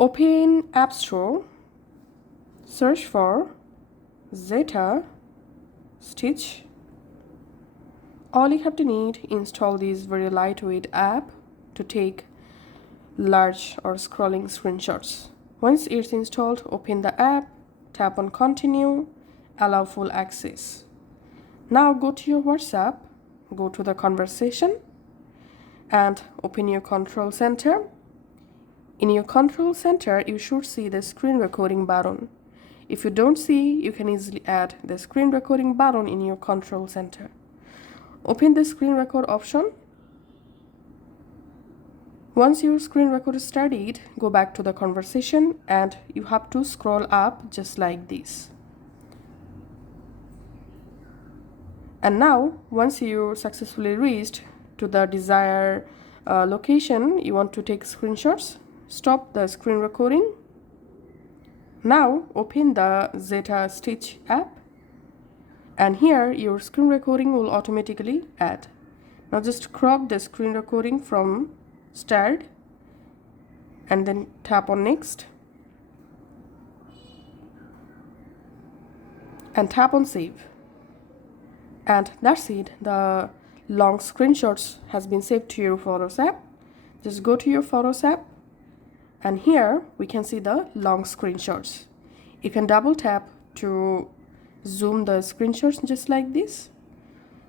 Open App Store, search for Zeta Stitch. All you have to need, install this very lightweight app to take large or scrolling screenshots. Once it's installed, open the app, tap on continue, allow full access. Now go to your WhatsApp, go to the conversation and open your control center. In your control center, you should see the screen recording button. If you don't see, you can easily add the screen recording button in your control center. Open the screen record option. Once your screen record is started, go back to the conversation and you have to scroll up just like this. And now, once you successfully reached to the desired location, you want to take screenshots, stop the screen recording. Now, open the Zeta Stitch app. And here, your screen recording will automatically add. Now just crop the screen recording from start and then tap on next and tap on save. And that's it. The long screenshots has been saved to your Photos app. Just go to your Photos app and here we can see the long screenshots. You can double tap to zoom the screenshots just like this.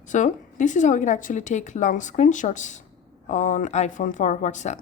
So this is how you can actually take long screenshots on iPhone for WhatsApp.